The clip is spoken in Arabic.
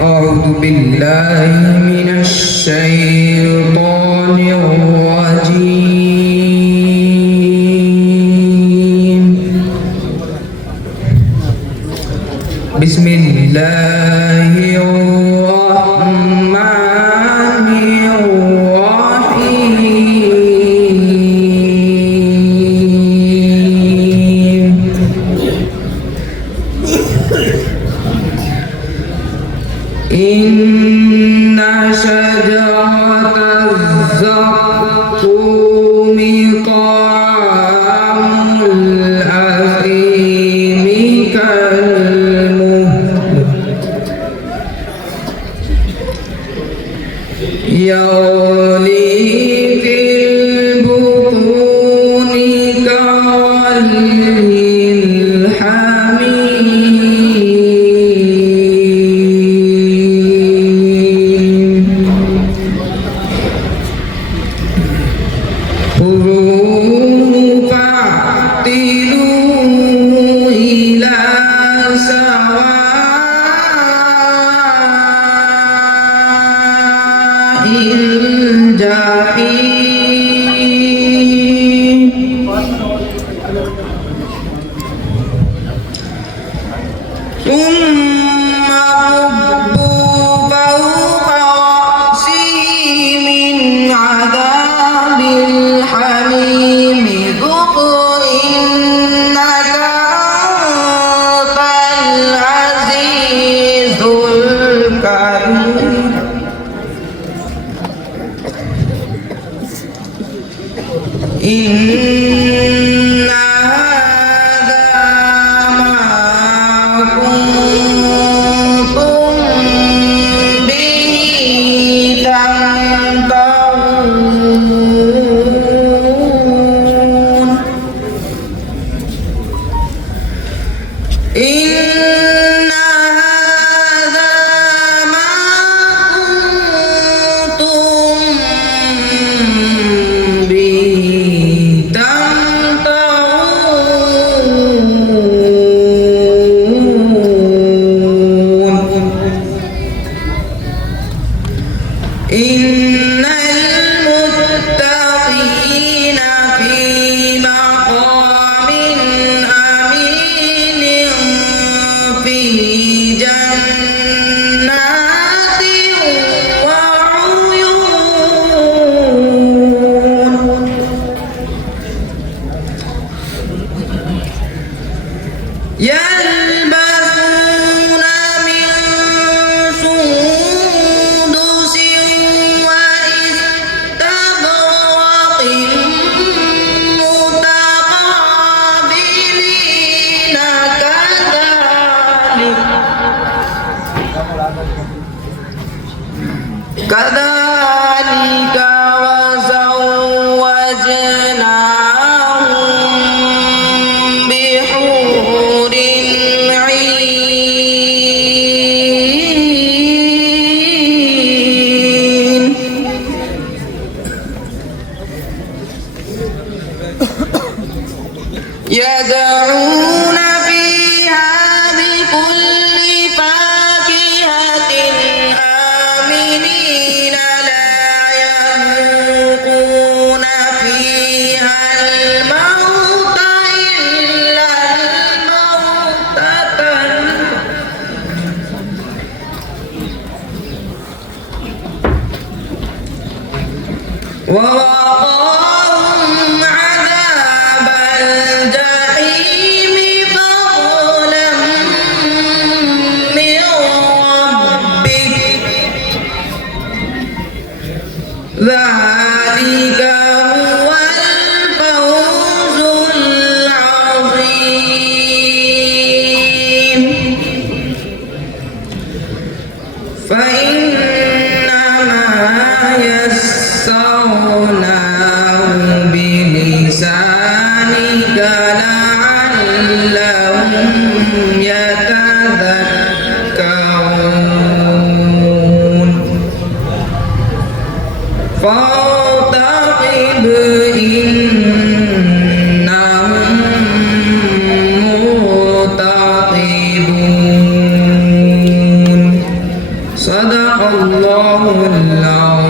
أعوذ بالله من الشيطان الرجيم. بسم الله الرحمن الرحيم. إن شجرة الزقوم طعام الأثيم كالمهل يغلي في البطون كغلي الحميم. خذوه فاعتلوه إلى سواء الجحيم. ثم كبوا فوق رأسه من عذاب الحميم ذق إنك أنت العزيز الكريم. إن هذا ما كنتم به تمترون. إن هذا ما كنتم به تمترون. إن المتقين في مقام أمين في جنات وعيون. يلبسون من سندس واستبرق متقابلين كذلك وزوجناهم بحور عين. يدعون فيها بكل فاكهة آمنين لا يذوقون فيها الموت إلا الموتة ووقاهم عذاب الجحيم فضلا من ربك ذلك هو الفوز العظيم. فإنما يسرناه بلسانك لعلهم يتذكرون. فارتقب إنهم مرتقبون. صدق الله العظيم.